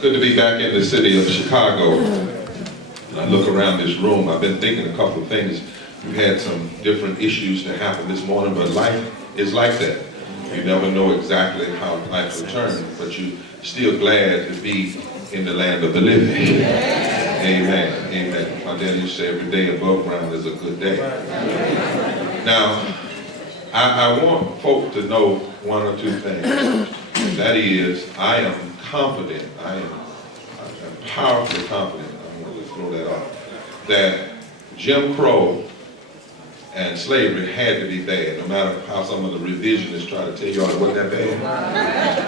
Good to be back in the city of Chicago. I look around this room, I've been thinking a couple of things. We've had some different issues that happened this morning, but life is like that. You never know exactly how life will turn, but you're still glad to be in the land of the living. Amen, amen. My daddy used to say every day above ground is a good day. Now, I want folk to know one or two things. That is, I am confident, I'm powerfully confident, I'm going to throw that off, that Jim Crow and slavery had to be bad, no matter how some of the revisionists try to tell you all it wasn't that bad.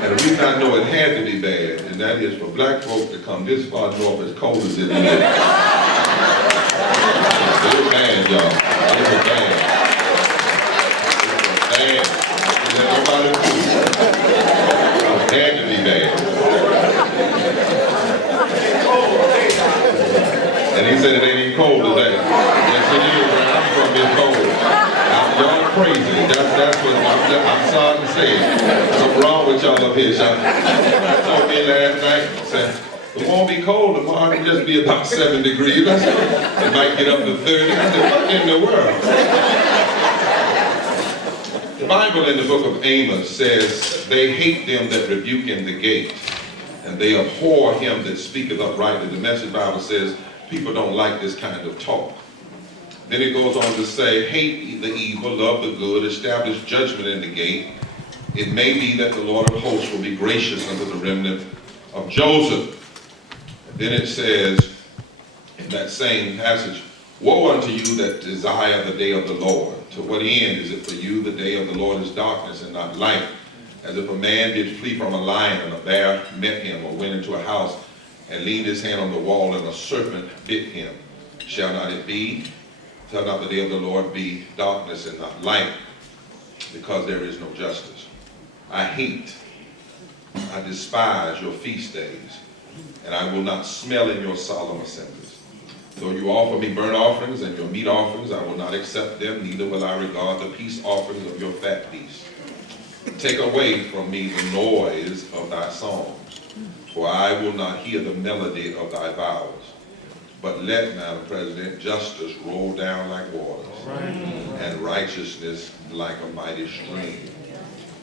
And the reason I know it had to be bad, and that is for black folk to come this far north as cold as it is. It was bad, y'all. It was bad. It was bad. Nobody it had to be bad. And he said it ain't even cold today. Yes, it is, man. I'm from this cold. Y'all crazy. That's what I'm sorry to say. What's wrong with y'all up here, y'all? Told me last night, said, it won't be cold tomorrow, it'll just be about 7 degrees. I said, it might get up to 30. I said, what in the world? The Bible in the book of Amos says, they hate them that rebuke in the gate, and they abhor him that speaketh uprightly. The Message Bible says, people don't like this kind of talk. Then it goes on to say, hate the evil, love the good, establish judgment in the gate. It may be that the Lord of hosts will be gracious unto the remnant of Joseph. And then it says, in that same passage, woe unto you that desire the day of the Lord. To what end is it for you the day of the Lord is darkness and not light? As if a man did flee from a lion and a bear met him, or went into a house and leaned his hand on the wall and a serpent bit him. Shall not the day of the Lord be darkness and not light? Because there is no justice. I hate, I despise your feast days, and I will not smell in your solemn assemblies. Though you offer me burnt offerings and your meat offerings, I will not accept them, neither will I regard the peace offerings of your fat beasts. Take away from me the noise of thy songs, for I will not hear the melody of thy vows. But let, Madam President, justice roll down like waters, and righteousness like a mighty stream.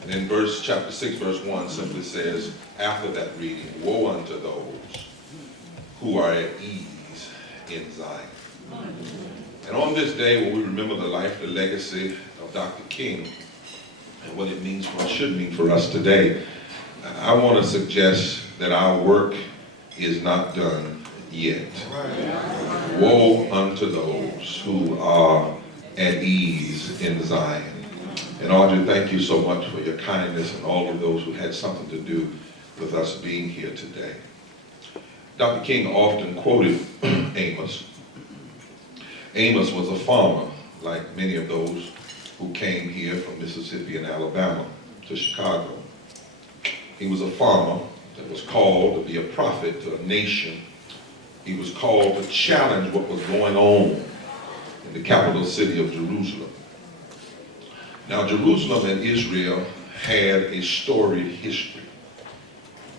And in chapter 6, verse 1 simply says, after that reading, woe unto those who are at ease in Zion. And on this day, when we remember the life, the legacy of Dr. King, and what it means, what it should mean for us today, I want to suggest that our work is not done yet. Woe unto those who are at ease in Zion. And Audrey, thank you so much for your kindness and all of those who had something to do with us being here today. Dr. King often quoted Amos. Amos was a farmer, like many of those who came here from Mississippi and Alabama to Chicago. He was a farmer that was called to be a prophet to a nation. He was called to challenge what was going on in the capital city of Jerusalem. Now, Jerusalem and Israel had a storied history.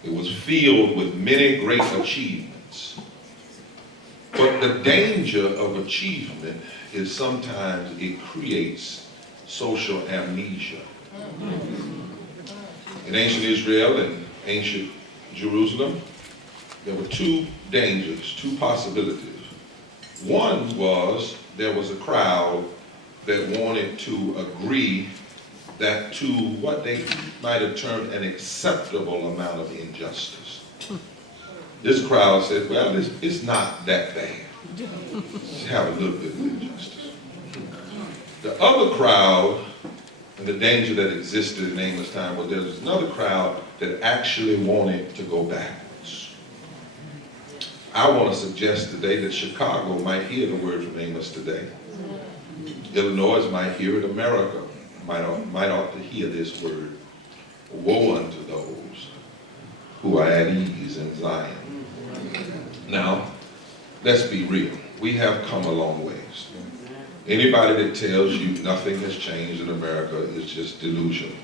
It was filled with many great achievements. But the danger of achievement is sometimes it creates social amnesia. In ancient Israel and ancient Jerusalem, there were two dangers, two possibilities. One was there was a crowd that wanted to agree that to what they might have termed an acceptable amount of injustice. This crowd said, well, it's not that bad. Just have a little bit of injustice. The other crowd, and the danger that existed in Amos' time, was there was another crowd that actually wanted to go backwards. I want to suggest today that Chicago might hear the word from Amos today. Illinois might hear it. America might ought to hear this word. Woe unto those who are at ease in Zion. Now, let's be real. We have come a long ways. Anybody that tells you nothing has changed in America is just delusional.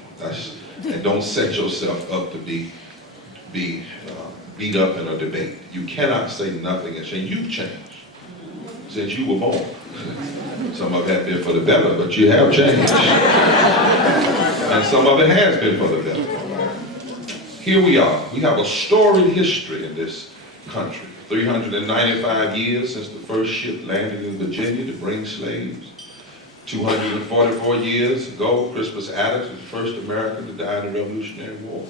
And don't set yourself up to be beat up in a debate. You cannot say nothing and say, you've changed since you were born. Some of that been for the better, but you have changed. And some of it has been for the better. Here we are. We have a storied history in this country. 395 years since the first ship landed in Virginia to bring slaves. 244 years ago, Crispus Attucks was the first American to die in the Revolutionary War.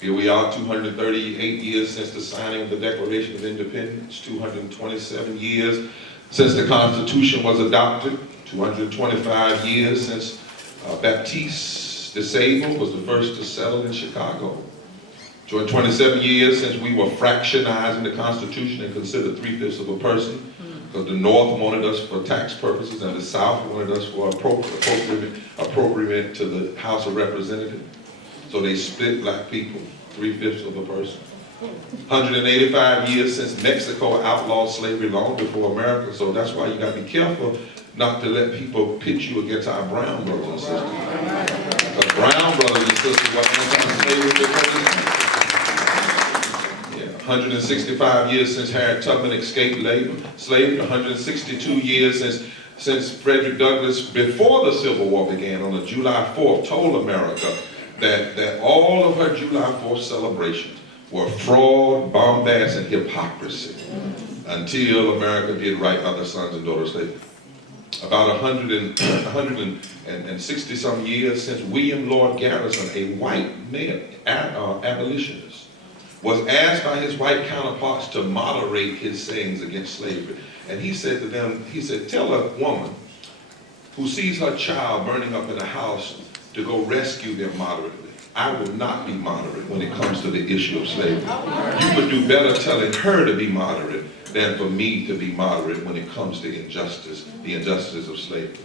Here we are, 238 years since the signing of the Declaration of Independence, 227 years since the Constitution was adopted, 225 years since Baptiste DeSable was the first to settle in Chicago, 227 years since we were fractionizing the Constitution and considered 3/5 of a person, because the North wanted us for tax purposes and the South wanted us for appropriate to the House of Representatives. So they split black people, 3/5 of a person. 185 years since Mexico outlawed slavery long before America, so that's why you got to be careful not to let people pit you against our brown brothers and sisters. Because brown brothers and sisters were anti-slavery before this. 165 years since Harriet Tubman escaped slavery, 162 years since Frederick Douglass, before the Civil War began, on a July 4th, told America that all of her July 4th celebrations were fraud, bombast, and hypocrisy until America did right by their sons and daughters' slavery. About 160 some years since William Lloyd Garrison, a white male abolitionist, was asked by his white counterparts to moderate his sayings against slavery. And he said to them, he said, tell a woman who sees her child burning up in a house to go rescue them moderately. I will not be moderate when it comes to the issue of slavery. You would do better telling her to be moderate than for me to be moderate when it comes to injustice, the injustices of slavery.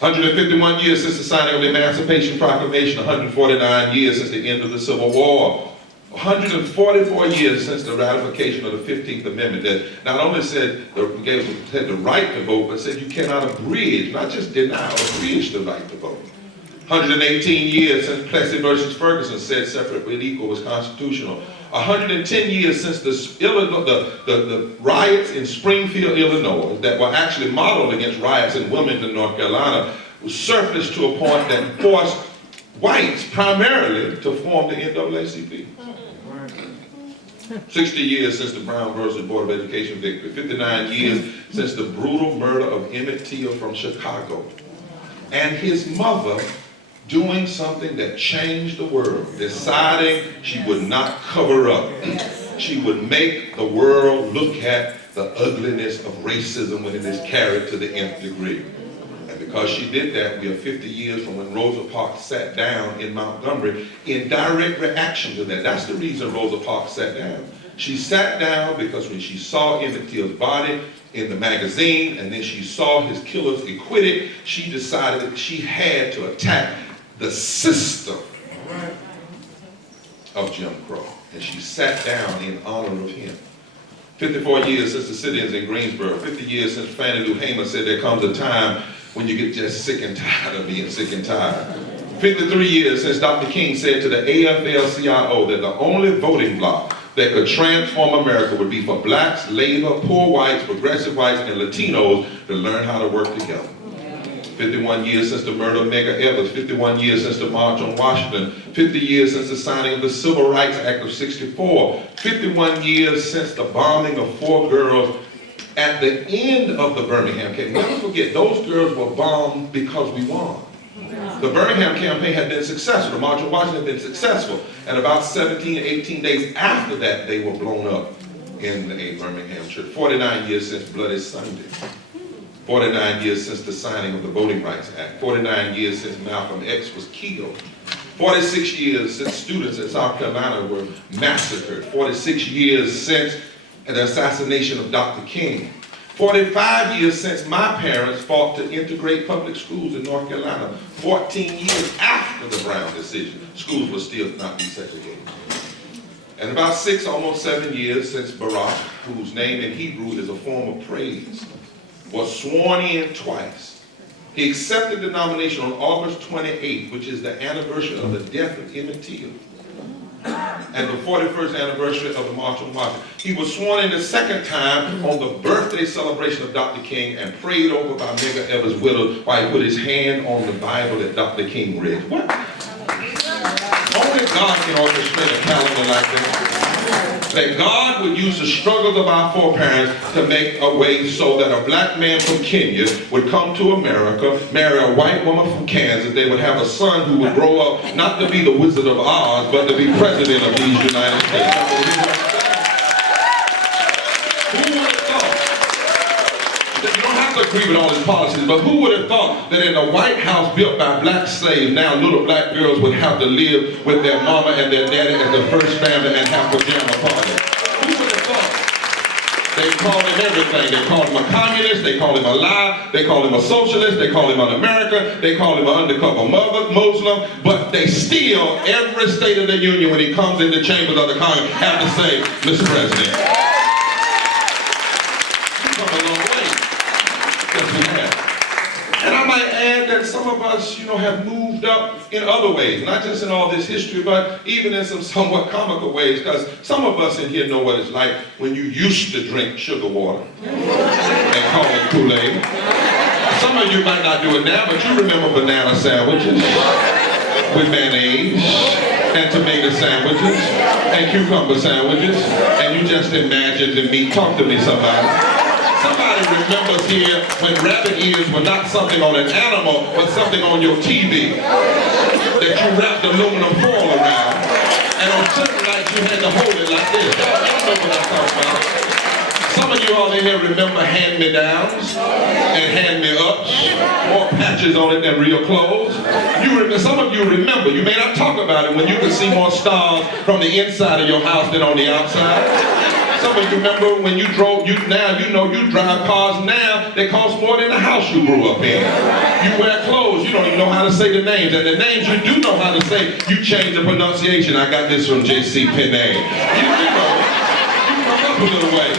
151 years since the signing of the Emancipation Proclamation, 149 years since the end of the Civil War, 144 years since the ratification of the 15th Amendment that not only said had the right to vote, but said you cannot abridge, not just deny, abridge the right to vote. 118 years since Plessy versus Ferguson said separate but equal was constitutional. 110 years since the riots in Springfield, Illinois, that were actually modeled against riots in Wilmington, North Carolina, surfaced to a point that forced whites primarily to form the NAACP. 60 years since the Brown versus Board of Education victory. 59 years since the brutal murder of Emmett Till from Chicago. And his mother doing something that changed the world, deciding she would not cover up. She would make the world look at the ugliness of racism when it is carried to the nth degree. And because she did that, we are 50 years from when Rosa Parks sat down in Montgomery in direct reaction to that. That's the reason Rosa Parks sat down. She sat down because when she saw Emmett Till's body in the magazine and then she saw his killers acquitted, she decided that she had to attack the system of Jim Crow. And she sat down in honor of him. 54 years since the sit-ins in Greensboro. 50 years since Fannie Lou Hamer said there comes a time when you get just sick and tired of being sick and tired. 53 years since Dr. King said to the AFL-CIO that the only voting bloc that could transform America would be for blacks, labor, poor whites, progressive whites, and Latinos to learn how to work together. 51 years since the murder of Medgar Evers, 51 years since the March on Washington, 50 years since the signing of the Civil Rights Act of '64, 51 years since the bombing of 4 girls at the end of the Birmingham campaign. Never forget, those girls were bombed because we won. The Birmingham campaign had been successful. The March on Washington had been successful. And about 17, 18 days after that, they were blown up in a Birmingham church. 49 years since Bloody Sunday. 49 years since the signing of the Voting Rights Act. 49 years since Malcolm X was killed. 46 years since students in South Carolina were massacred. 46 years since the assassination of Dr. King. 45 years since my parents fought to integrate public schools in North Carolina. 14 years after the Brown decision, schools were still not desegregated. And about 6, almost 7 years since Barak, whose name in Hebrew is a form of praise, was sworn in twice. He accepted the nomination on August 28th, which is the anniversary of the death of Emmett Till. and the 41st anniversary of the March on Washington. He was sworn in the second time on the birthday celebration of Dr. King and prayed over by Medgar Evers' widow while he put his hand on the Bible that Dr. King read. What? Only God can orchestrate a calendar like that. That God would use the struggles of our foreparents to make a way so that a black man from Kenya would come to America, marry a white woman from Kansas. They would have a son who would grow up not to be the Wizard of Oz, but to be president of these United States. Who would have thought? You don't have to agree with all his policies, but who would have thought that in a White House built by black slaves, now little black girls would have to live with their mama and their daddy as the first family and have pajama parties? Who would have thought? They call him everything. They call him a communist, they call him a lie, they call him a socialist, they call him an American, they call him an undercover Muslim, but they still, every State of the Union, when he comes in the chambers of the Congress, have to say, Mr. President. You've come a long way. Yes, we have. And I might add that some of us, have moved up in other ways, not just in all this history, but even in some somewhat comical ways, because some of us in here know what it's like when you used to drink sugar water and call it Kool-Aid. Some of you might not do it now, but you remember banana sandwiches with mayonnaise and tomato sandwiches and cucumber sandwiches, and you just imagine the meat. Talk to me, somebody. Somebody remembers here when rabbit ears were not something on an animal, but something on your TV that you wrapped aluminum foil around. And on certain nights you had to hold it like this. Y'all know what I'm talking about. Some of you all in here remember hand-me-downs and hand-me-ups, more patches on it than real clothes. Some of you remember, you may not talk about it, when you could see more stars from the inside of your house than on the outside. Some of you remember when you drove, you drive cars now that cost more than the house you grew up in. You wear clothes, you don't even know how to say the names. And the names you do know how to say, you change the pronunciation. I got this from J.C. Penney. You come up a little way.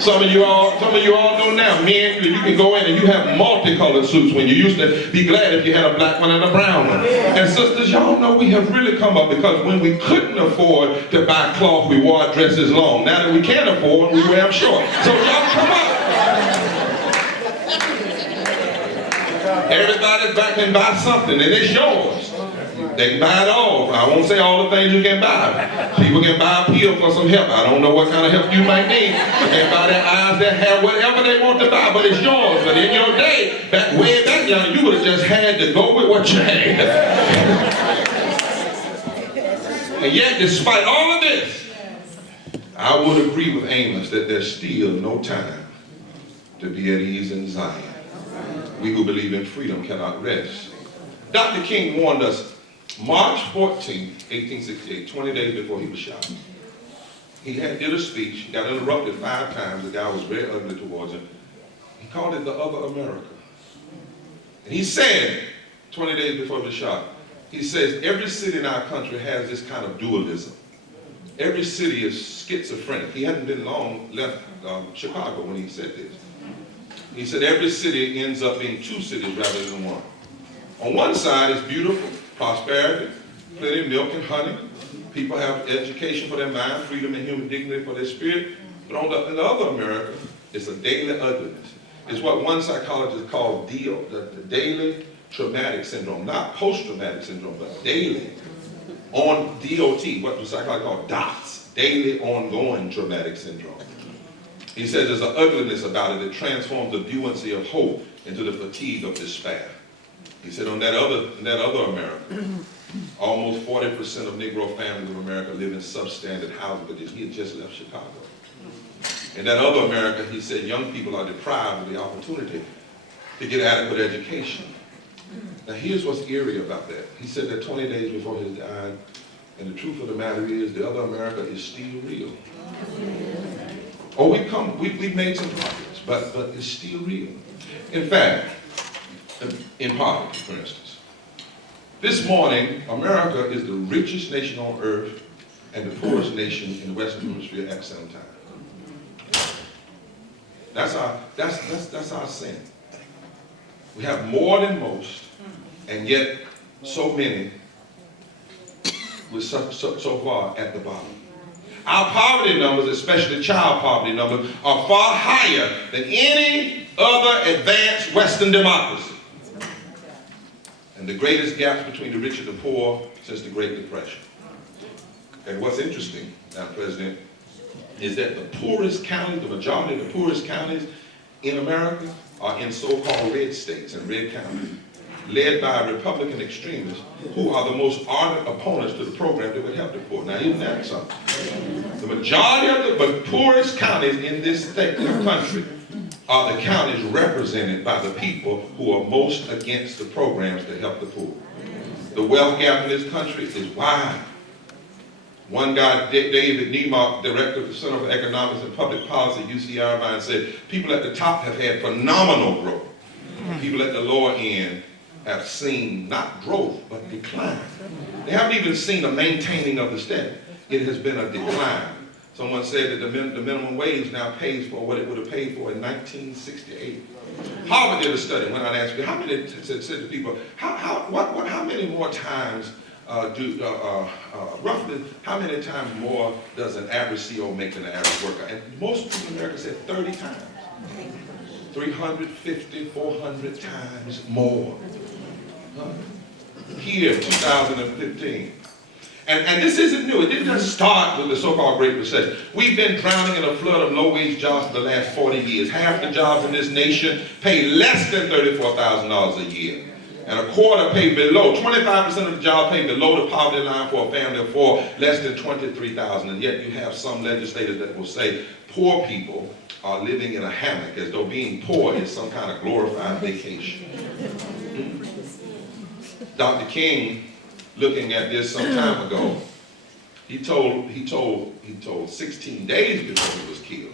Some of you all know now, men, you can go in and you have multicolored suits when you used to be glad if you had a black one and a brown one. And sisters, y'all know we have really come up, because when we couldn't afford to buy cloth, we wore our dresses long. Now that we can afford, we wear them short. So y'all come up. Everybody's back and buy something, and it's yours. They can buy it all. I won't say all the things you can buy. People can buy a pill for some help. I don't know what kind of help you might need. They can buy their eyes, their hair, whatever they want to buy, but it's yours. But in your day, way back young, you would have just had to go with what you had. And yet, despite all of this, I would agree with Amos that there's still no time to be at ease in Zion. We who believe in freedom cannot rest. Dr. King warned us March 14, 1868, 20 days before he was shot. He did a speech, he got interrupted 5 times, the guy was very ugly towards him. He called it the other America. And he said, 20 days before he was shot, he says, every city in our country has this kind of dualism. Every city is schizophrenic. He hadn't been long left Chicago when he said this. He said every city ends up being 2 cities rather than 1. On one side it's beautiful, prosperity, plenty of milk and honey. People have education for their mind, freedom and human dignity for their spirit. But in the other America, it's a daily ugliness. It's what one psychologist called the daily traumatic syndrome. Not post-traumatic syndrome, but daily. On DOT, what the psychologists call DOTS, daily ongoing traumatic syndrome. He says there's an ugliness about it that transforms the buoyancy of hope into the fatigue of despair. He said in that other America, almost 40% of Negro families of America live in substandard housing, but he had just left Chicago. In that other America, he said young people are deprived of the opportunity to get adequate education. Now here's what's eerie about that. He said that 20 days before he died, and the truth of the matter is the other America is still real. Oh, we've made some progress, but it's still real. In fact, in poverty, for instance, this morning, America is the richest nation on earth and the poorest nation in the Western Hemisphere at the same time. That's our sin. We have more than most, and yet so many we're so far at the bottom. Our poverty numbers, especially child poverty numbers, are far higher than any other advanced Western democracy. And the greatest gaps between the rich and the poor since the Great Depression. And what's interesting, Madam President, is that the poorest counties, the majority of the poorest counties in America are in so-called red states and red counties, led by Republican extremists who are the most ardent opponents to the program that would help the poor. Now, isn't that something? The majority of the poorest counties in this state, in the country, are the counties represented by the people who are most against the programs that help the poor. The wealth gap in this country is wide. One guy, David Niemark, director of the Center for Economics and Public Policy at UC Irvine, said people at the top have had phenomenal growth. People at the lower end have seen not growth, but decline. They haven't even seen a maintaining of the status. It has been a decline. Someone said that the minimum wage now pays for what it would have paid for in 1968. Harvard did a study when I asked people, said to people, how many more times roughly, how many times more does an average CEO make than an average worker? And most people in America said 30 times. 350, 400 times more. Here, 2015. And this isn't new. It didn't just start with the so-called Great Recession. We've been drowning in a flood of low-wage jobs for the last 40 years. Half the jobs in this nation pay less than $34,000 a year. And a quarter pay below, 25% of the jobs pay below the poverty line for a family of four, less than $23,000. And yet you have some legislators that will say poor people are living in a hammock as though being poor is some kind of glorified vacation. Dr. King, looking at this some time ago, he told 16 days before he was killed.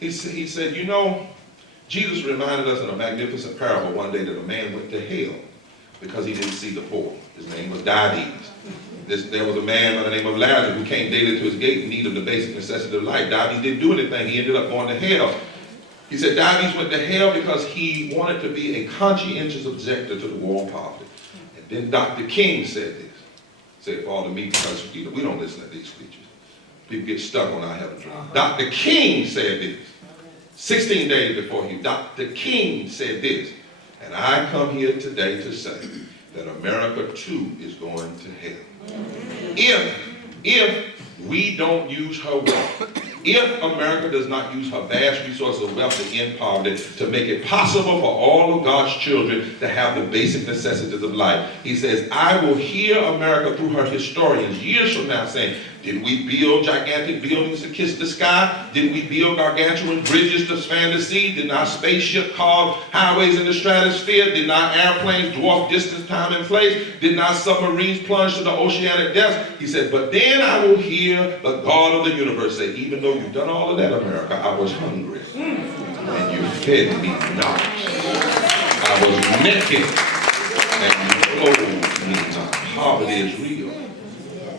He said, you know, Jesus reminded us in a magnificent parable one day that a man went to hell because he didn't see the poor. His name was diabetes. There was a man by the name of Lazarus who came daily to his gate in need of the basic necessity of life. Diabetes didn't do anything. He ended up going to hell. He said diabetes went to hell because he wanted to be a conscientious objector to the war on poverty. And then Dr. King said this. Said for all the me because we don't listen to these preachers. People get stuck on our heaven dream. Dr. King said this. 16 days before him, Dr. King said this, and I come here today to say that America too is going to hell. If we don't use her wealth, if America does not use her vast resources of wealth to end poverty, to make it possible for all of God's children to have the basic necessities of life, he says, I will hear America through her historians years from now saying, did we build gigantic buildings to kiss the sky? Did we build gargantuan bridges to span the sea? Did our spaceship carve highways in the stratosphere? Did our airplanes dwarf distance, time, and place? Did our submarines plunge to the oceanic depths? He said, but then I will hear the God of the universe say, even though you've done all of that, America, I was hungry, and you fed me not. I was naked, and you clothed me not. Poverty is real.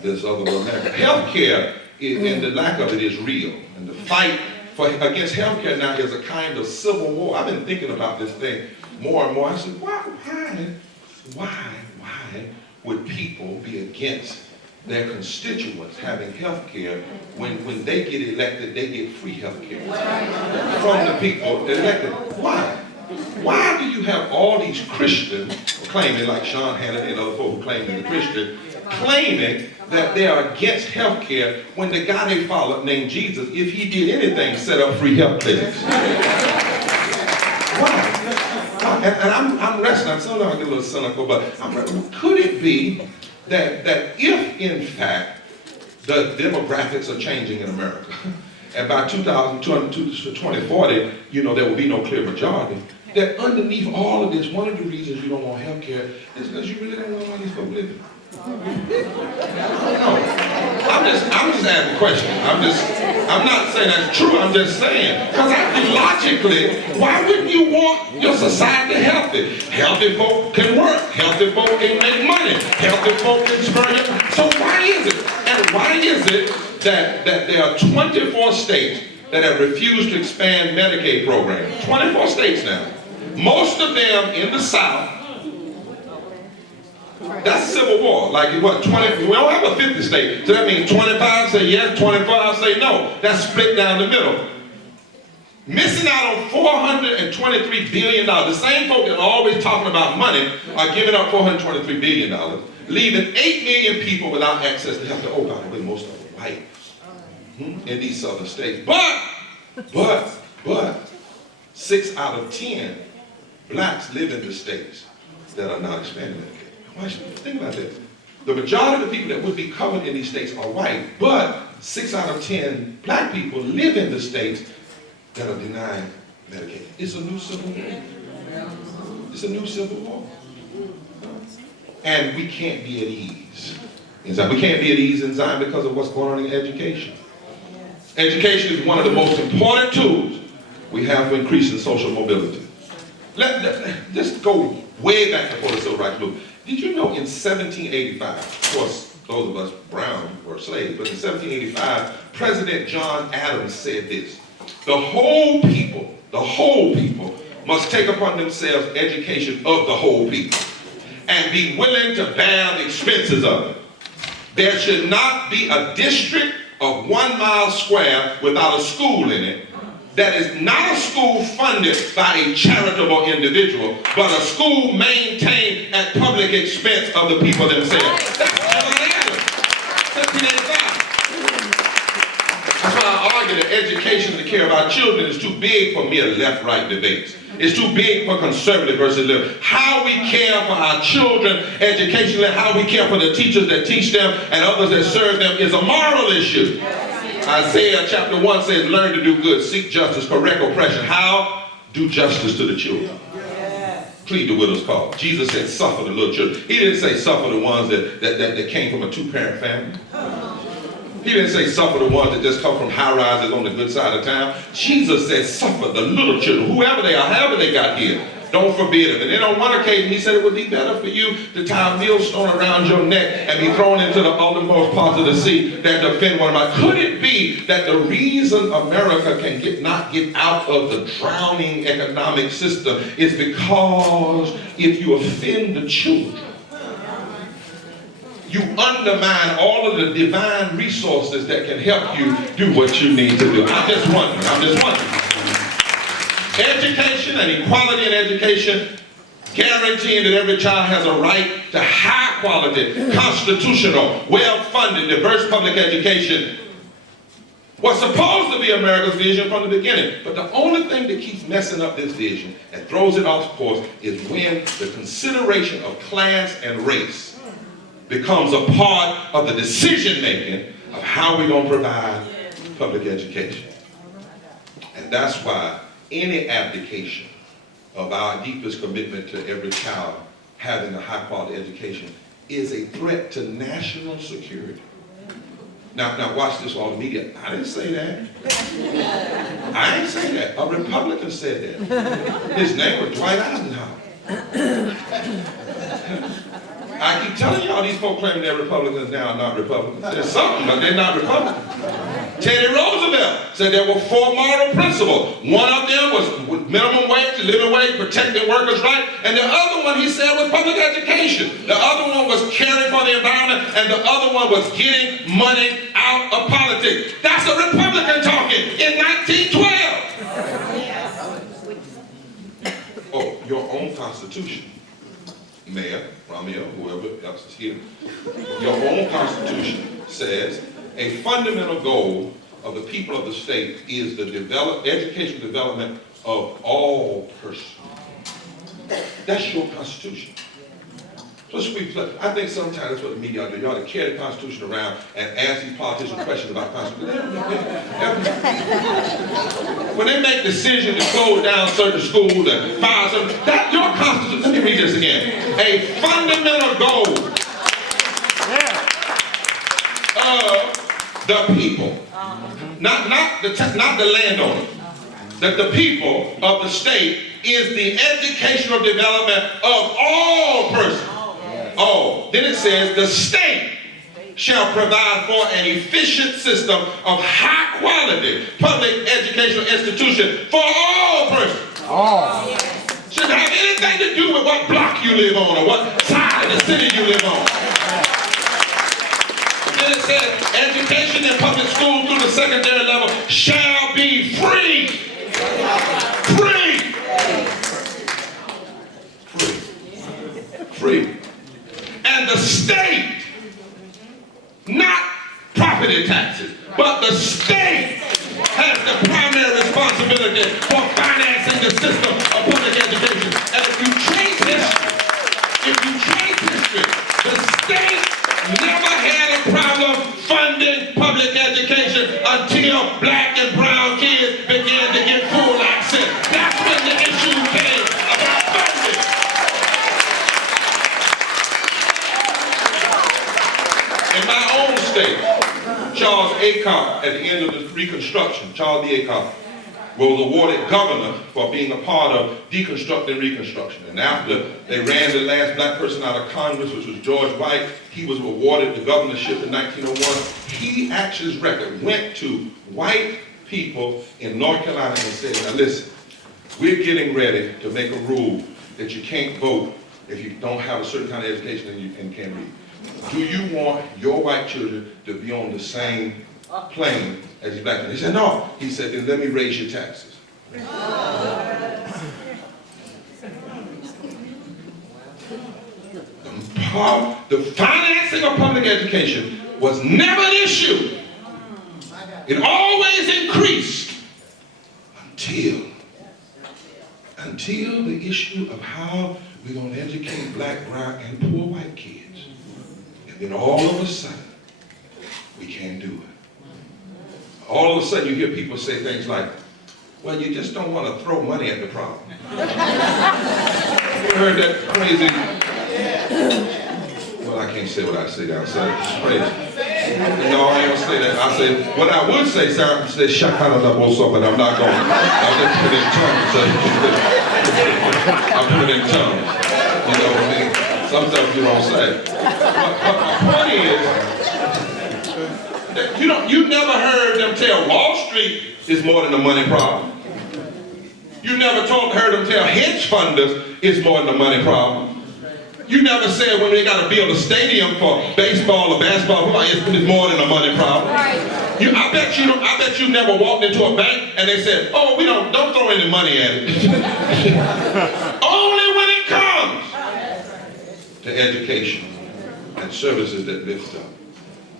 This other America. Healthcare and the lack of it is real. And the fight against healthcare now is a kind of civil war. I've been thinking about this thing more and more. I said, why would people be against their constituents having healthcare when they get elected, they get free healthcare from the people elected? Why? Why do you have all these Christians claiming, like Sean Hannity and other folks who claim they're Christian, claiming that they are against health care when the guy they followed named Jesus, if he did anything, set up free health clinics? Why? And I'm wrestling. Sometimes I get a little cynical, but could it be that if, in fact, the demographics are changing in America, and by 2040, you know, there will be no clear majority, that underneath all of this, one of the reasons you don't want health care is because you really don't want all these folks living. I don't know. I'm just asking a question. I'm not saying that's true. I'm just saying, because logically, why wouldn't you want your society healthy? Healthy folk can work. Healthy folk can make money. Healthy folk can experience. So why is it? And why is it that there are 24 states that have refused to expand Medicaid programs? 24 states now. Most of them in the South. That's civil war. Like what, 20, we don't have a 50 state. So that means 25 say yes, 25 say no. That's split down the middle. Missing out on $423 billion. The same folk that are always talking about money are giving up $423 billion, leaving 8 million people without access to health care. Oh, by the way, most of them are white in these southern states. But 6 out of 10 blacks live in the states that are not expanding Medicaid. Why should you think about this? The majority of the people that would be covered in these states are white, but 6 out of 10 black people live in the states that are denying Medicaid. It's a new civil war. It's a new civil war. And we can't be at ease. We can't be at ease in Zion because of what's going on in education. Education is one of the most important tools we have for increasing social mobility. Let's go way back before the Civil Rights Movement. Did you know in 1785, of course, those of us brown were slaves, but in 1785, President John Adams said this: the whole people must take upon themselves education of the whole people and be willing to bear the expenses of it. There should not be a district of 1 mile square without a school in it that is not a school funded by a charitable individual, but a school maintained at public expense of the people themselves. That's John Adams, 1785. That's why I argue that education and the care of our children is too big for mere left-right debates. It's too big for conservative versus liberal. How we care for our children educationally, how we care for the teachers that teach them and others that serve them is a moral issue. Isaiah chapter 1 says, learn to do good, seek justice, correct oppression. How? Do justice to the children. Plead the widow's cause. Jesus said, suffer the little children. He didn't say suffer the ones that came from a 2-parent family. He didn't say suffer the ones that just come from high rises on the good side of town. Jesus said suffer the little children, whoever they are, however they got here. Don't forbid them. And then on one occasion he said it would be better for you to tie a millstone around your neck and be thrown into the uttermost parts of the sea than to offend one another. Could it be that the reason America can not get out of the drowning economic system is because if you offend the children, you undermine all of the divine resources that can help you do what you need to do. I'm just wondering. Education and equality in education, guaranteeing that every child has a right to high quality, constitutional, well-funded, diverse public education was supposed to be America's vision from the beginning. But the only thing that keeps messing up this vision and throws it off course is when the consideration of class and race becomes a part of the decision-making of how we're going to provide public education. And that's why any abdication of our deepest commitment to every child having a high-quality education is a threat to national security. Now watch this on the media. I didn't say that. I ain't say that. A Republican said that. His name was Dwight Eisenhower. I keep telling y'all these folks claiming they're Republicans now are not Republicans. There's something, but they're not Republicans. Teddy Roosevelt said there were 4 moral principles. One of them was minimum wage, living wage, protecting workers' rights, and the other one he said was public education. The other one was caring for the environment, and the other one was getting money out of politics. That's a Republican talking in 1912. Oh, your own Constitution, Mayor, Romeo, whoever else is here, your own Constitution says a fundamental goal of the people of the state is the educational development of all persons. That's your Constitution. So I think sometimes that's what the media ought to do. You ought to carry the Constitution around and ask these politicians questions about the Constitution. When they make decisions to close down certain schools and fire some, that's your Constitution. Let me read this again. A fundamental goal of the people, not the landowner, that the people of the state is the educational development of all persons. Oh, then it says the state shall provide for an efficient system of high quality public educational institution for all persons. Shouldn't have anything to do with what block you live on or what side of the city you live on. Then it said, education in public schools through the secondary level shall be free. Free. Free. And the state, not property taxes, but the state has the primary responsibility for financing the system of public education. And if you trace history, the state never had a problem funding public education until black and brown kids began to get full access. That's when the issue came about funding. In my own state, Charles Aycock, at the end of the Reconstruction, Charles D. Aycock, was awarded governor for being a part of deconstructing Reconstruction. And after they ran the last black person out of Congress, which was George White, he was awarded the governorship in 1901. He, Action's record, went to white people in North Carolina and said, now listen, we're getting ready to make a rule that you can't vote if you don't have a certain kind of education and can't read. Do you want your white children to be on the same plane as these black children? He said, no. He said, then let me raise your taxes. The financing of public education was never an issue. It always increased until the issue of how we're going to educate black, brown, and poor white kids. And then all of a sudden, we can't do it. All of a sudden you hear people say things like, well, you just don't want to throw money at the problem. You heard that crazy, well, I can't say what I say downstairs, it's crazy. No, I ain't gonna say that. I say, what I would say, sir, I say, shakana da boso, but I'm not going. I'll just put it in tongues. I'll put it in tongues. You know what I mean? Some stuff you don't say. But my point is, you never heard them tell Wall Street is more than a money problem. You never heard them tell hedge funders is more than a money problem. You never said when they got to build a stadium for baseball or basketball, it's more than a money problem. I bet you never walked into a bank and they said, oh, we don't throw any money at it. Only when it comes to education and services that lift up.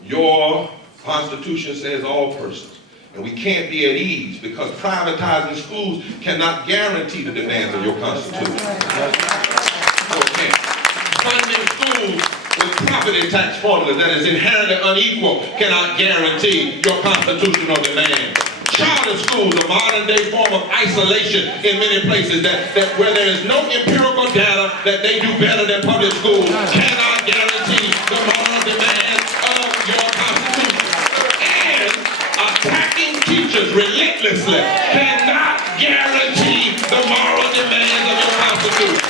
Your Constitution says all persons. And we can't be at ease because privatizing schools cannot guarantee the demands of your Constitution. So it can't. Funding schools with property tax formulas that is inherently unequal cannot guarantee your constitutional demand. Charter schools, a modern day form of isolation in many places that where there is no empirical data that they do better than public schools, cannot guarantee the moral demands of your Constitution. And attacking teachers relentlessly cannot guarantee the moral demands of your Constitution.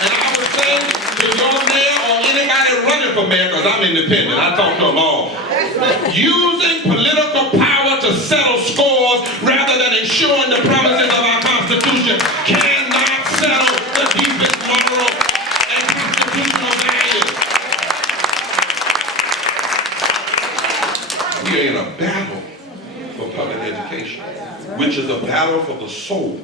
And I would say to your mayor or anybody running for mayor, because I'm independent, I talk to them all, using political power to settle scores rather than ensuring the promises of our Constitution cannot settle the deepest moral and constitutional values. We are in a battle for public education, which is a battle for the soul.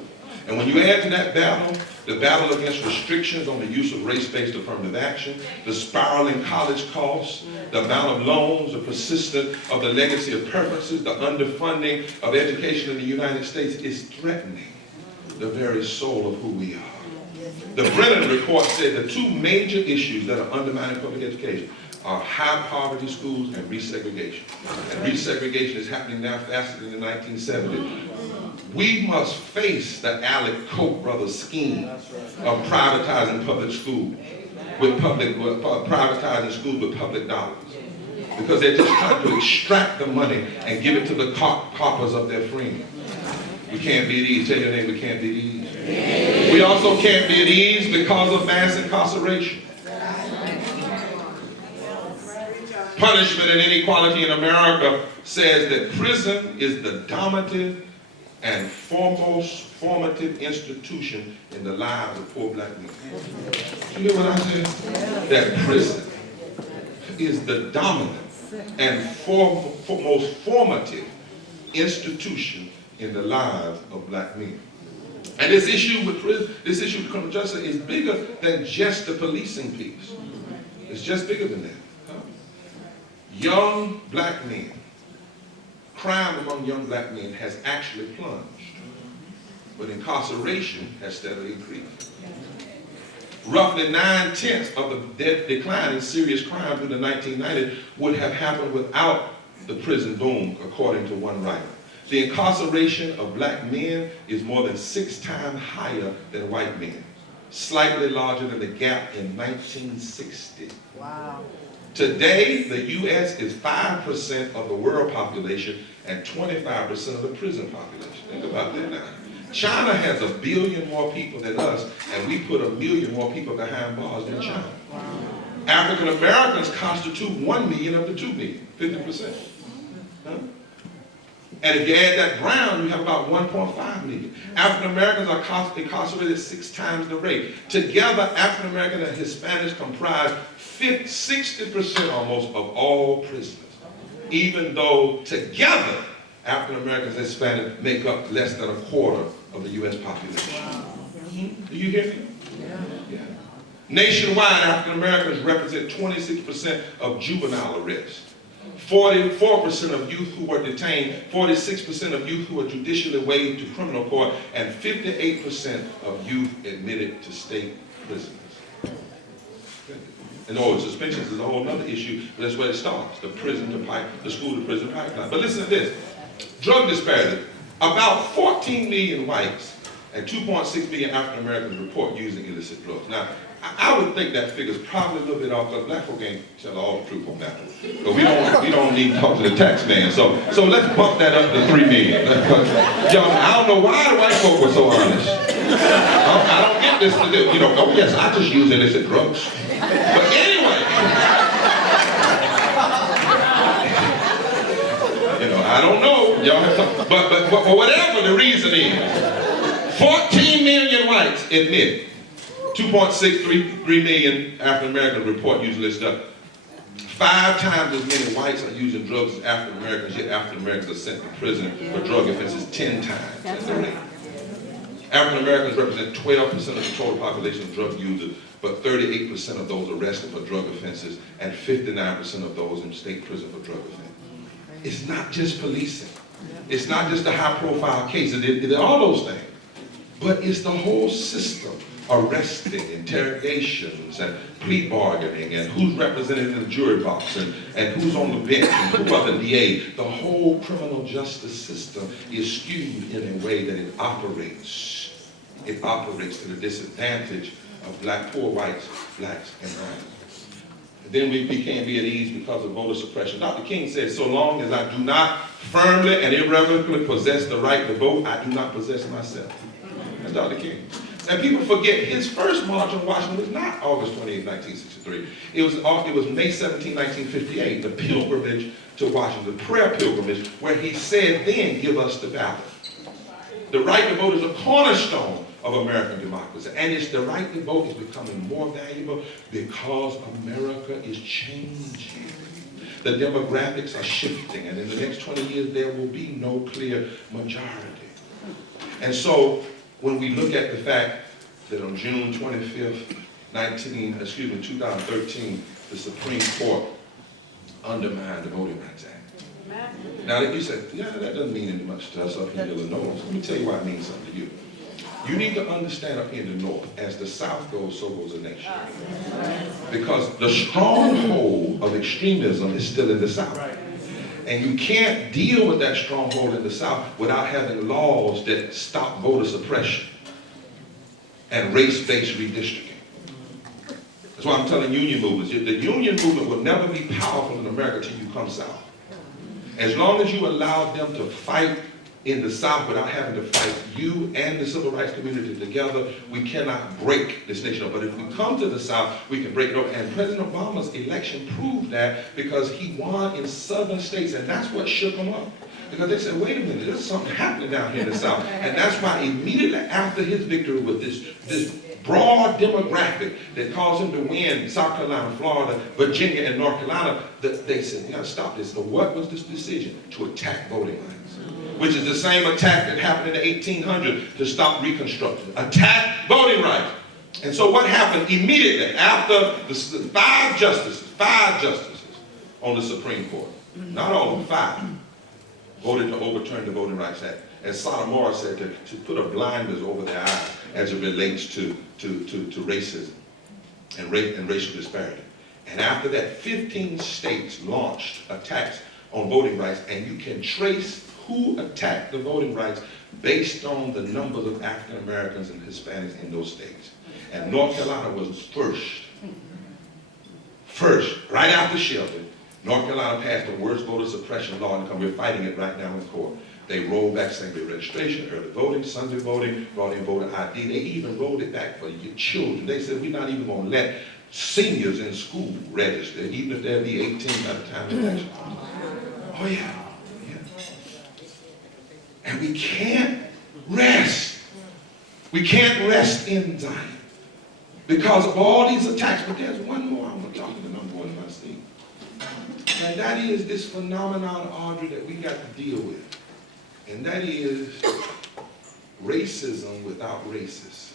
And when you add to that battle, the battle against restrictions on the use of race-based affirmative action, the spiraling college costs, the amount of loans, the persistence of the legacy of preferences, the underfunding of education in the United States is threatening the very soul of who we are. The Brennan report said the two major issues that are undermining public education are high poverty schools and resegregation. And resegregation is happening now faster than the 1970s. We must face the Alec Koch brothers scheme of privatizing public schools privatizing schools with public dollars. Because they're just trying to extract the money and give it to the coffers of their friends. We can't be at ease. Tell your neighbor, we can't be at ease. We also can't be at ease because of mass incarceration. Punishment and inequality in America says that prison is the dominative and foremost formative institution in the lives of poor black men. You hear what I said? That prison is the dominant and most formative institution in the lives of black men. And this issue with prison, this issue with criminal justice is bigger than just the policing piece. It's just bigger than that. Huh? Young black men, crime among young black men has actually plunged, but incarceration has steadily increased. Roughly 9/10 of the decline in serious crime through the 1990s would have happened without the prison boom, according to one writer. The incarceration of black men is more than 6 times higher than white men, slightly larger than the gap in 1960. Wow. Today, the U.S. is 5% of the world population and 25% of the prison population. Think about that now. China has 1 billion more people than us, and we put 1 million more people behind bars than China. African Americans constitute 1 million of the 2 million, 50%. Huh? And if you add that brown, you have about 1.5 million. African Americans are incarcerated 6 times the rate. Together, African Americans and Hispanics comprise 60% almost of all prisoners, even though together African Americans and Hispanics make up less than 1/4 of the U.S. population. Do you hear me? Yeah. Nationwide, African Americans represent 26% of juvenile arrests, 44% of youth who were detained, 46% of youth who were judicially waived to criminal court, and 58% of youth admitted to state prisons. And suspensions is a whole other issue, but that's where it starts, the school to prison pipeline. But listen to this, drug disparity. About 14 million whites and 2.6 million African Americans report using illicit drugs. Now, I would think that figure's probably a little bit off, because black folk ain't tell all the truth on that one. But we don't need to talk to the tax man. So let's bump that up to 3 million. Y'all, I don't know why the white folk were so honest. I don't get this, oh yes, I just use illicit drugs. But anyway, I don't know. Y'all have to, but whatever the reason is, 14 million whites admit. 2.63 million African Americans report using this stuff. 5 times as many whites are using drugs as African Americans, yet African Americans are sent to prison for drug offenses 10 times as the rate. African Americans represent 12% of the total population of drug users, but 38% of those arrested for drug offenses and 59% of those in state prison for drug offenses. It's not just policing. It's not just the high-profile cases. They're all those things. But it's the whole system. Arresting, interrogations, and plea bargaining, and who's represented in the jury box, and who's on the bench, and who are the DA. The whole criminal justice system is skewed in a way that it operates to the disadvantage of poor whites, blacks, and brown. Then we can't be at ease because of voter suppression. Dr. King said, so long as I do not firmly and irrevocably possess the right to vote, I do not possess myself. That's Dr. King. And people forget his first march on Washington was not August 28, 1963. It was May 17, 1958, the pilgrimage to Washington, the prayer pilgrimage, where he said, then give us the ballot. The right to vote is a cornerstone of American democracy. And it's the right to vote is becoming more valuable because America is changing. The demographics are shifting, and in the next 20 years, there will be no clear majority. And so, when we look at the fact that on June 25th, 2013, the Supreme Court undermined the Voting Rights Act. Now that you said, yeah, that doesn't mean any much to us up here in Illinois. Let me tell you why it means something to you. You need to understand up here in the North, as the South goes, so goes the nation. Because the stronghold of extremism is still in the South. And you can't deal with that stronghold in the South without having laws that stop voter suppression and race-based redistricting. That's why I'm telling union movements, the union movement will never be powerful in America till you come South. As long as you allow them to fight in the South without having to fight you and the civil rights community together. We cannot break this nation up. But if we come to the South, we can break it up. And President Obama's election proved that, because he won in southern states, and that's what shook him up. Because they said, wait a minute, there's something happening down here in the South. And that's why immediately after his victory with this broad demographic that caused him to win South Carolina, Florida, Virginia, and North Carolina, they said, we got to stop this. So what was this decision? To attack voting rights, which is the same attack that happened in the 1800s to stop Reconstruction. Attack voting rights. And so what happened immediately after the five justices on the Supreme Court, not all of them, 5, voted to overturn the Voting Rights Act. As Sotomayor said, to put a blinders over their eyes as it relates to racism and racial disparity. And after that, 15 states launched attacks on voting rights, and you can trace who attacked the voting rights based on the numbers of African Americans and Hispanics in those states. And North Carolina was first, right after Shelby. North Carolina passed the worst voter suppression law in the country. We're fighting it right now in court. They rolled back same-day registration, early voting, Sunday voting, brought in voter ID. They even rolled it back for your children. They said, we're not even going to let seniors in school register, even if they'll be 18 by the time of election. Oh, yeah. And we can't rest. We can't rest in Zion because of all these attacks. But there's one more. I'm going to talk to the number one in my seat. And that is this phenomenon, Audrey, that we got to deal with. And that is racism without racists.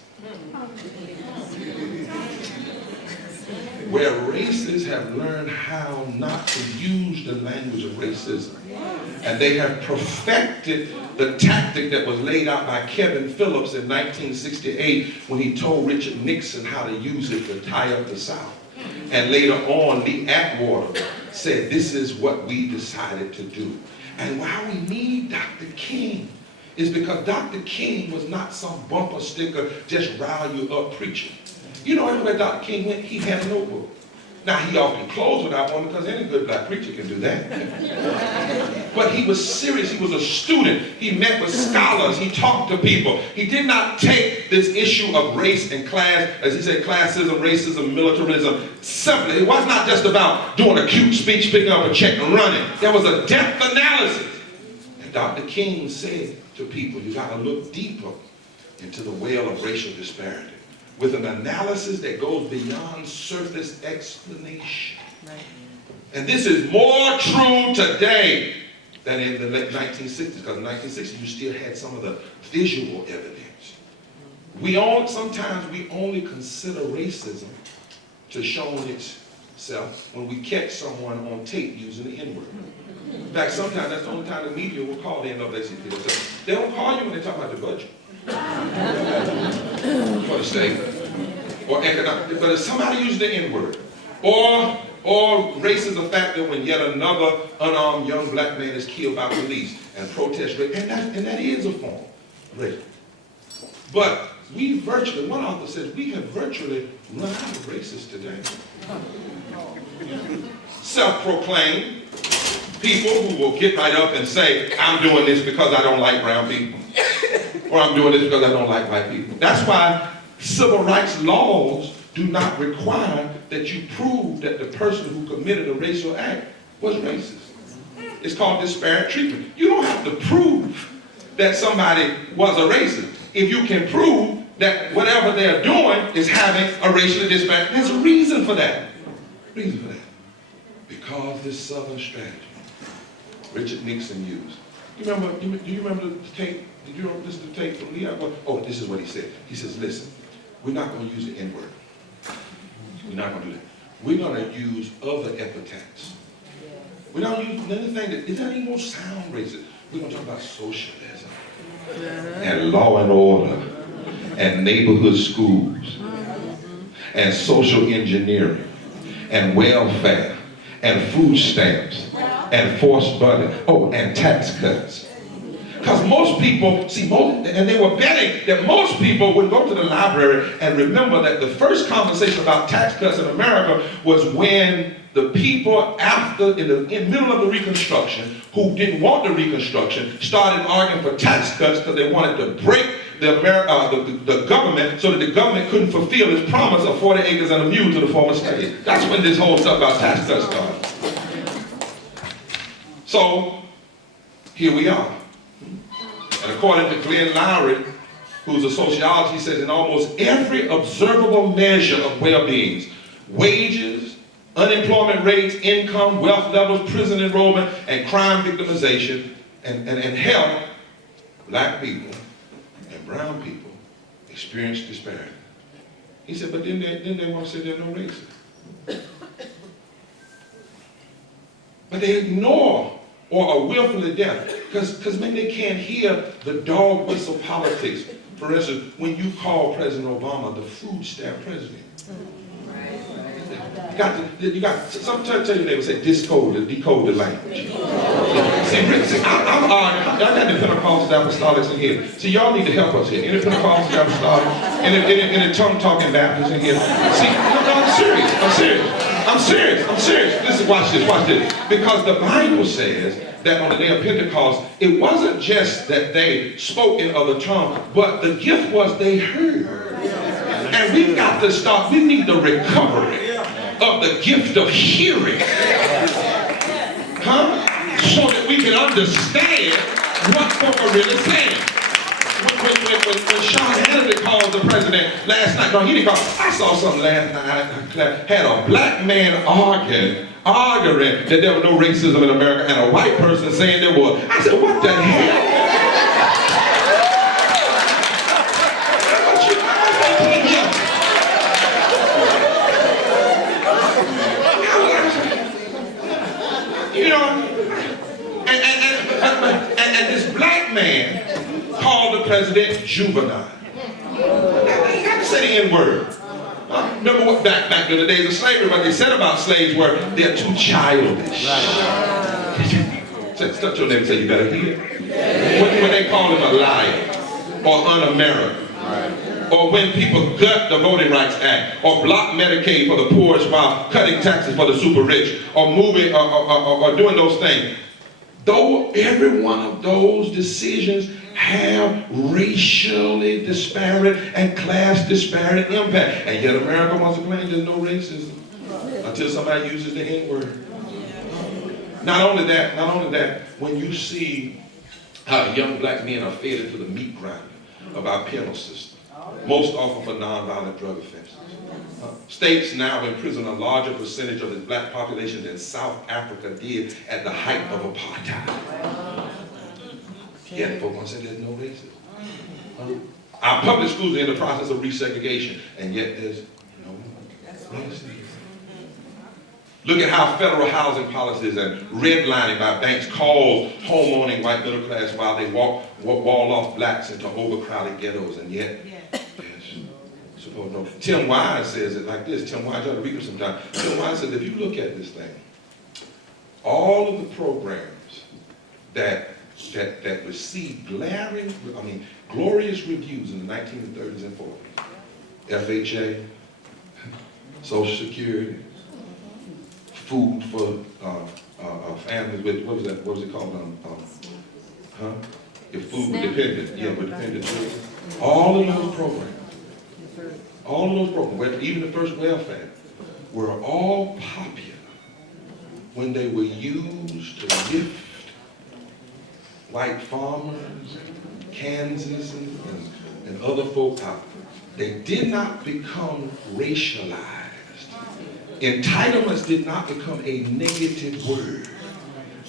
Where racists have learned how not to use the language of racism. And they have perfected the tactic that was laid out by Kevin Phillips in 1968 when he told Richard Nixon how to use it to tie up the South. And later on, Lee Atwater said, this is what we decided to do. And why we need Dr. King is because Dr. King was not some bumper sticker, just rile you up preacher. You know, everywhere Dr. King went, he had a notebook. Now, he often closed without one because any good black preacher can do that. But he was serious. He was a student. He met with scholars. He talked to people. He did not take this issue of race and class, as he said, classism, racism, militarism, simply. It was not just about doing a cute speech, picking up a check and running. There was a depth analysis. And Dr. King said to people, you got to look deeper into the well of racial disparity, with an analysis that goes beyond surface explanation. Right. And this is more true today than in the late 1960s, because in the 1960s you still had some of the visual evidence. Sometimes we only consider racism to show itself when we catch someone on tape using the N-word. In fact, sometimes that's the only time the media will call the NAACP. They don't call you when they talk about the budget. For the state, or economic, but if somebody uses the N-word, or race is a factor when yet another unarmed young black man is killed by police and protest rape, and that is a form of race. But we virtually, one author says, we have virtually run out of racists today. Self-proclaimed people who will get right up and say, I'm doing this because I don't like brown people. Or I'm doing this because I don't like white people. That's why civil rights laws do not require that you prove that the person who committed a racial act was racist. It's called disparate treatment. You don't have to prove that somebody was a racist. If you can prove that whatever they're doing is having a racially disparate, there's a reason for that. Reason for that. Because this Southern strategy, Richard Nixon used. Do you remember the tape? Did you listen to the tape from Lee? Oh, this is what he said. He says, listen, we're not going to use the N-word. We're not going to do that. We're going to use other epithets. We're not using anything that is any more sound racist. We're going to talk about socialism and law and order and neighborhood schools and social engineering and welfare and food stamps and forced budget. Oh, and tax cuts. Because most people, and they were betting that most people would go to the library and remember that the first conversation about tax cuts in America was when the people in the middle of the Reconstruction who didn't want the Reconstruction started arguing for tax cuts because they wanted to break the government so that the government couldn't fulfill its promise of 40 acres and a mule to the former slaves. That's when this whole stuff about tax cuts started. So, here we are. And according to Glenn Lowry, who's a sociologist, he says in almost every observable measure of well-being, wages, unemployment rates, income, wealth levels, prison enrollment, and crime victimization, and health, black people and brown people experience disparity. He said, but then they want to say there's no racism. But they ignore or are willfully deaf because maybe they can't hear the dog whistle politics. For instance, when you call President Obama the food stamp president, sometimes tell you they would say decode the language. See, I'm arguing. Y'all got the Pentecostals, Apostolics in here. See, y'all need to help us here. Any Pentecostals, Apostolics, any tongue-talking Baptists in here. See, no, I'm serious. Listen, watch this. Because the Bible says that on the day of Pentecost, it wasn't just that they spoke in other tongues, but the gift was they heard. And we've got to start, we need the recovery of the gift of hearing. So that we can understand what folk are really saying. When Sean Hannity called the president last night, no, he didn't call. I saw something last night. Had a black man arguing that there was no racism in America, and a white person saying there was. I said, what the hell? You know, and this black man called the president juvenile. I got to say the N-word. Remember what back in the days of slavery, what they said about slaves were they're too childish. Touch your neighbor and say you better hear. When they call him a liar or un-American. Or when people gut the Voting Rights Act, or block Medicaid for the poorest while cutting taxes for the super rich, or moving, or doing those things. Though every one of those decisions have racially disparate and class disparate impact, and yet America wants to claim there's no racism until somebody uses the N-word. Not only that, when you see how young black men are fed into the meat grinder of our penal system, most often for nonviolent drug offenses. States now imprison a larger percentage of the black population than South Africa did at the height of apartheid. Yet folks want to say there's no racism. Our public schools are in the process of resegregation, and yet there's no racism. Look at how federal housing policies and redlining by banks cause homeowning white middle class while they wall off blacks into overcrowded ghettos, and yet Tim Wise says it like this. Tim Wise, you ought to read him sometime. Tim Wise says, if you look at this thing, all of the programs that received glorious reviews in the 1930s and 40s, FHA, Social Security, food for families with, what was it called? If food were dependent, with dependent children. All of those programs, even the first welfare, were all popular when they were used to lift white farmers, Kansas, and other folk out. They did not become racialized. Entitlements did not become a negative word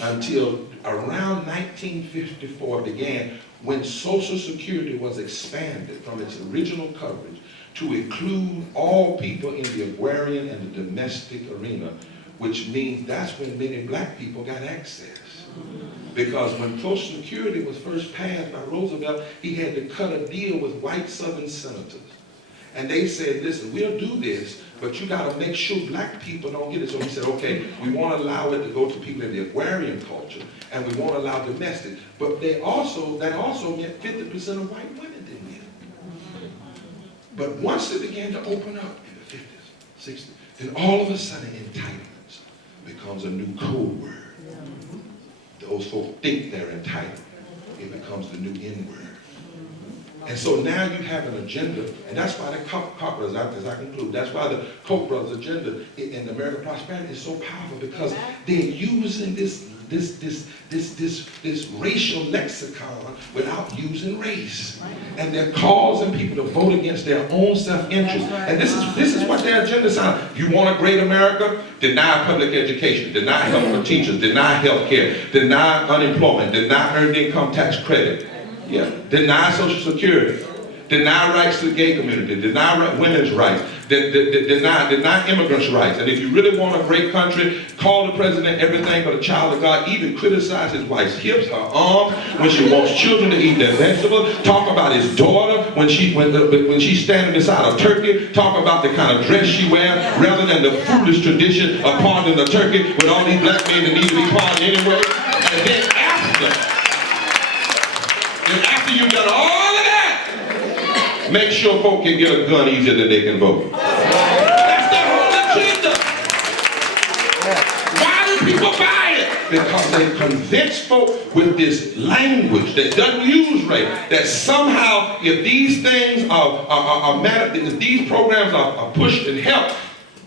until around 1954 began, when Social Security was expanded from its original coverage to include all people in the agrarian and the domestic arena, which means that's when many black people got access. Because when Social Security was first passed by Roosevelt, he had to cut a deal with white Southern senators. And they said, listen, we'll do this, but you got to make sure black people don't get it. So he said, okay, we want to allow it to go to people in the agrarian culture, and we won't allow domestic. But that also meant 50% of white women didn't get it. But once it began to open up in the 50s, 60s, then all of a sudden entitlements becomes a new code word. Those folks think they're entitled. It becomes the new N-word. And so now you have an agenda, and that's why the Koch brothers, as I conclude, that's why the Koch brothers' agenda in American prosperity is so powerful, because they're using this racial lexicon without using race. And they're causing people to vote against their own self-interest. And this is what their agenda sounds. You want a great America? Deny public education, deny help for teachers, deny health care, deny unemployment, deny earned income tax credit. Yeah. Deny Social Security, deny rights to the gay community, deny women's rights, deny immigrants' rights. And if you really want a great country, call the president everything but a child of God, even criticize his wife's hips, her arms, when she wants children to eat their vegetables, talk about his daughter when she's standing beside a turkey, talk about the kind of dress she wears, rather than the foolish tradition of pardoning the turkey with all these black men that need to be pardoned anyway. And then after you've done all of that, make sure folk can get a gun easier than they can vote. That's their whole agenda. Why do people buy it? Because they convince folk with this language that doesn't use race, that somehow if these things if these programs are pushed and helped,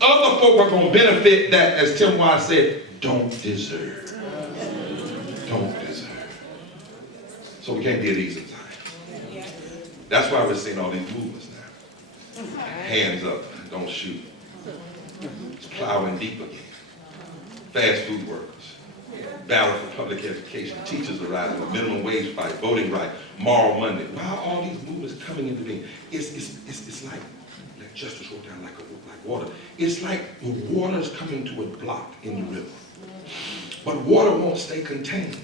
other folk are going to benefit that, as Tim Wise said, don't deserve. Don't deserve. So we can't be at ease in Zion. That's why we're seeing all these movements now. Hands up, don't shoot. It's plowing deep again. Fast food workers. Battle for public education. Teachers are rising. The minimum wage fight. Voting right. Moral Monday. Why are all these movements coming into being? It's like Justice wrote down like water. It's like the water's coming to a block in the river. But water won't stay contained.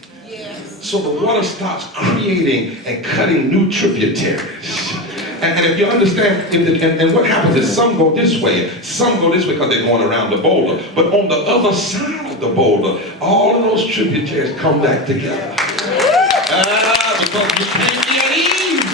So the water starts creating and cutting new tributaries. And if you understand, and what happens is some go this way, some go this way because they're going around the boulder. But on the other side of the boulder, all of those tributaries come back together. Because you can't be at ease.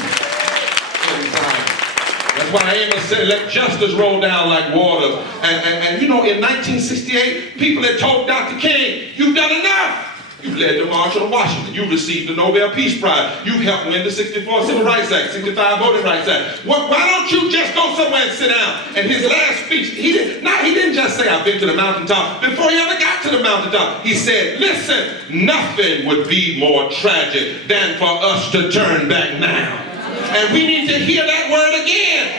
That's why Amos said, let justice roll down like waters. And you know, in 1968, people had told Dr. King, you've done enough. You led the March on Washington. You received the Nobel Peace Prize. You helped win the 64 Civil Rights Act, 65 Voting Rights Act. Why don't you just go somewhere and sit down? And his last speech, he didn't just say, I've been to the mountaintop. Before he ever got to the mountaintop, he said, listen, nothing would be more tragic than for us to turn back now. And we need to hear that word again.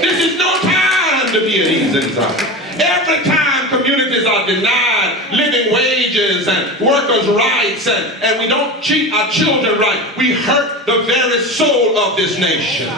This is no time to be at ease in Zion. Every time communities are denied living wages and workers' rights, and we don't treat our children right, we hurt the very soul of this nation.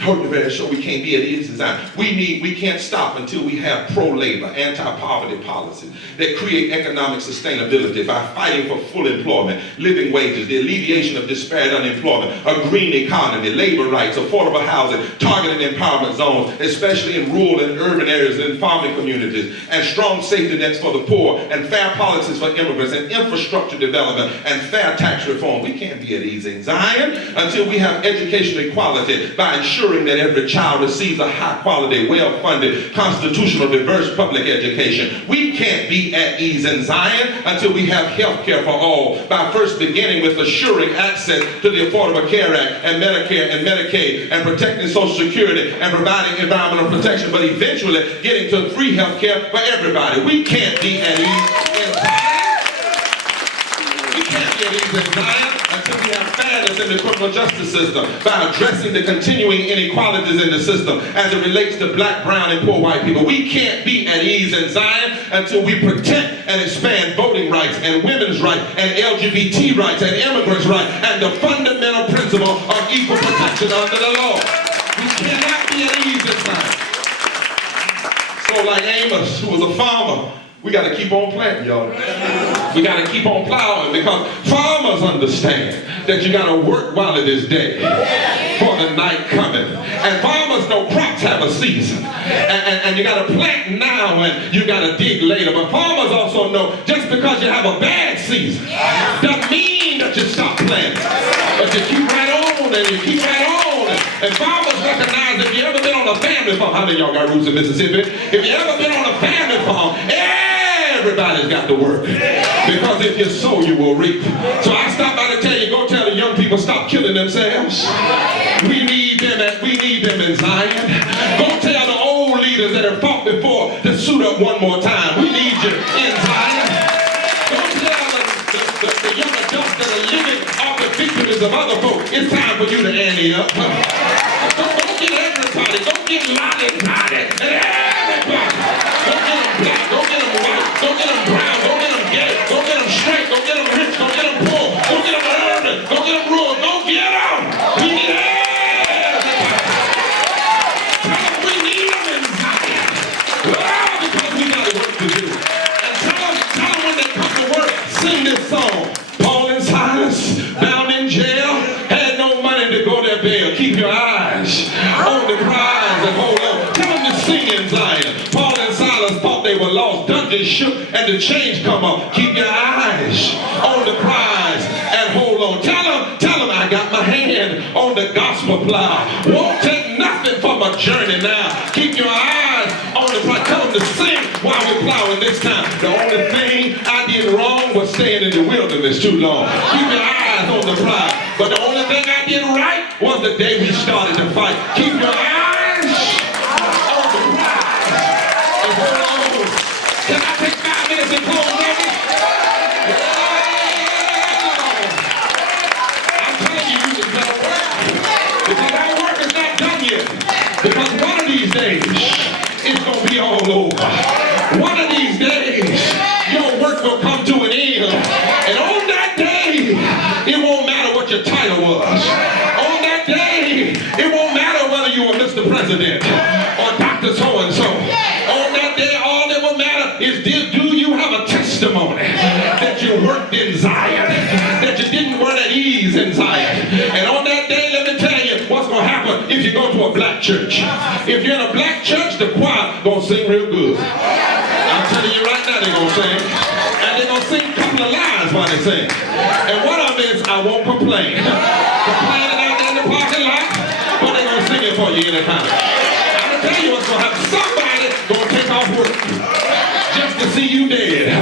Hurt the very soul. We can't be at ease in Zion. We can't stop until we have pro-labor, anti-poverty policies that create economic sustainability by fighting for full employment, living wages, the alleviation of disparate unemployment, a green economy, labor rights, affordable housing, targeted empowerment zones, especially in rural and urban areas and farming communities, and strong safety nets for the poor, and fair policies for immigrants, and infrastructure development, and fair tax reform. We can't be at ease in Zion until we have educational equality by ensuring that every child receives a high-quality, well-funded, constitutional, diverse public education. We can't be at ease in Zion until we have health care for all, by first beginning with assuring access to the Affordable Care Act and Medicare and Medicaid, and protecting Social Security and providing environmental protection, but eventually getting to free health care for everybody. We can't be at ease in Zion. We can't be at ease in Zion until we have fairness in the criminal justice system, by addressing the continuing inequalities in the system as it relates to black, brown, and poor white people. We can't be at ease in Zion until we protect and expand voting rights and women's rights and LGBT rights and immigrants' rights and the fundamental principle of equal protection under the law. We cannot be at ease in Zion. So like Amos, who was a farmer, we got to keep on planting, y'all. We got to keep on plowing, because farmers understand that you got to work while it is day for the night coming. And farmers know crops have a season. And you got to plant now and you got to dig later. But farmers also know just because you have a bad season doesn't mean that you stop planting. But you keep right on and you keep right on. And farmers recognize, if you ever been on a family farm, how many of y'all got roots in Mississippi? If you ever been on a family farm, Everybody's got to work. Because if you sow, you will reap. So I stop by to tell you, go tell the young people, stop killing themselves. We need them in Zion. Go tell the old leaders that have fought before to suit up one more time. We need you in Zion. Go tell the young adults that are living off the victories of other folk, it's time for you to ante up. Don't get everybody. Don't get lolly-lolly. Everybody. Don't get them black. Don't get them white. Don't get them brown. Don't get them gay. Don't get them straight. Don't get them rich. Don't get them poor. Don't get them urban. Don't get them rural. Don't get them. We need everybody. Tell them we need them in Zion. Because we got work to do. And tell them when they come to work, sing this song. Paul and Silas, bound in jail, had no money to go their bail. Keep your eyes on the prize and hold on. Tell them to sing in Zion. Paul and Silas thought they were lost. Dungeons shook and the chains come up. Keep your eyes on the prize and hold on. Tell them I got my hand on the gospel plow. Won't take nothing for my journey now. Keep your eyes on the prize. Tell them to sing while we're plowing this time. The only thing I did wrong was staying in the wilderness too long. Keep your eyes on the prize. But the only thing I did right was the day we started to fight. Keep your eyes on the prize. And hold on. Can I take 5 minutes and close, baby? I'm telling you, you just better work. Because our work is not done yet. Because one of these days, it's going to be all over. One of these days, your work will come to an end. And on that day, it won't matter what your title was. On that day, it won't matter whether you were Mr. President or Dr. So-and-so. On that day, all that will matter is do you have a testimony that you worked in Zion, that you didn't work at ease in Zion. And on that day, let me tell you what's going to happen if you go to a black church. If you're in a black church, the choir going to sing real good. I'm telling you right now, they're going to sing. And they're going to sing a couple of lines while they sing. And one of them is, I won't complain. Complaining out there in the parking lot, but they're going to sing it for you anytime. I'm going to tell you what's going to happen. Somebody going to take off work just to see you dead.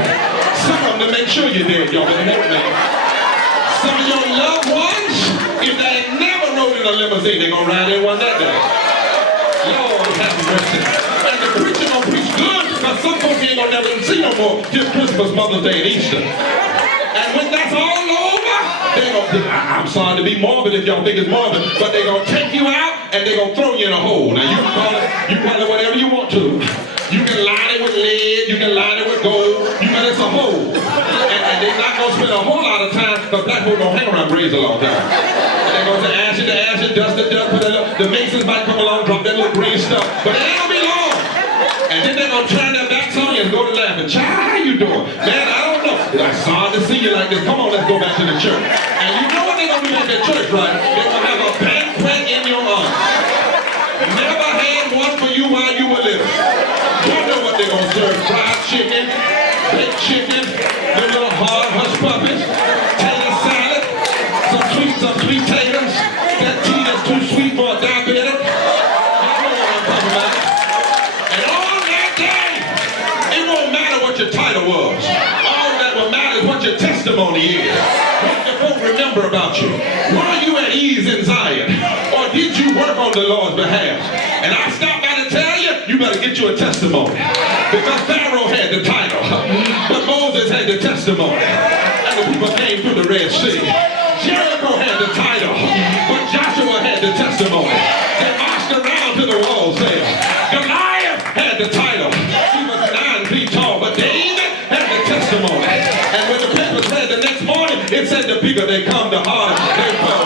Some of them to make sure you're dead, y'all. Some of your loved ones, if they ain't never rode in a limousine, they're going to ride in one that day. Lord have mercy. And the preacher going to preach good because some folks ain't going to never see no more till Christmas, Mother's Day, and Easter. And when that's all over, they're going to, I'm sorry to be morbid if y'all think it's morbid, but they're going to take you out and they're going to throw you in a hole. Now you can call it whatever you want to. You can line it with lead, you can line it with gold, it's a hole. And they're not going to spend a whole lot of time, because black people don't hang around graves a long time. And they're going to ashes to ashes, dust to dust, the Masons might come along, drop that little green stuff, but it ain't going to be long. And then they're going to turn their backs on you and go to laughing. Child, how you doing? Man, I don't know. It's hard to see you like this. Come on, let's go back to the church. And you know what they're going to do at their church, right? They're going to have a banquet in your honor. Never had one for you while you were living. You know what they're going to serve. Fried chicken, baked chicken, the little hard hush puppies, tater salad, some sweet taters, that tea that's too sweet for a diabetic. You know what I'm talking about. And on that day, it won't matter what your title was. All that will matter is what your testimony is. What the folk remember about you. Were you at ease in Zion? Or did you work on the Lord's behalf? And I stopped by to tell you, you better get you a testimony. Because Pharaoh had the title, but Moses had the testimony. And the people came through the Red Sea. Jericho had the title, but Joshua had the testimony. They marched around to the walls there. Goliath had the title. He was 9 feet tall, but David had the testimony. And when the papers read the next morning, it said the bigger they come, the harder they fall.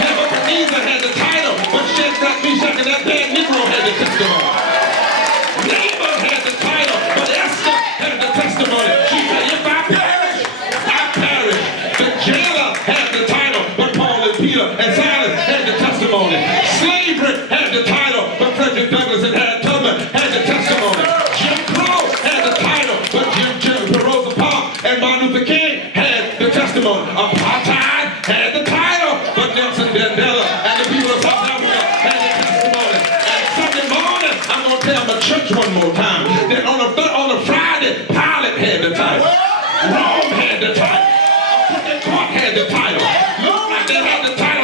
Nebuchadnezzar had the title, but Shadrach, Meshach, and that bad Negro had the testimony. Naaman had the title, but Esther had the testimony. She said, if I perish, I perish. The jailer had the title, but Paul and Peter and Silas had the testimony. Slavery had the title, but Frederick Douglass and Harriet Tubman had the testimony. Jim Crow had the title, but Rosa Parks and Martin Luther King had the testimony. Apartheid had the title, but Nelson Mandela and the people of South Africa had the testimony. And Sunday morning, I'm going to tell the church one more time that on a Friday, Pilate had the Rome had the title. The court had the title. Looked like they had the title.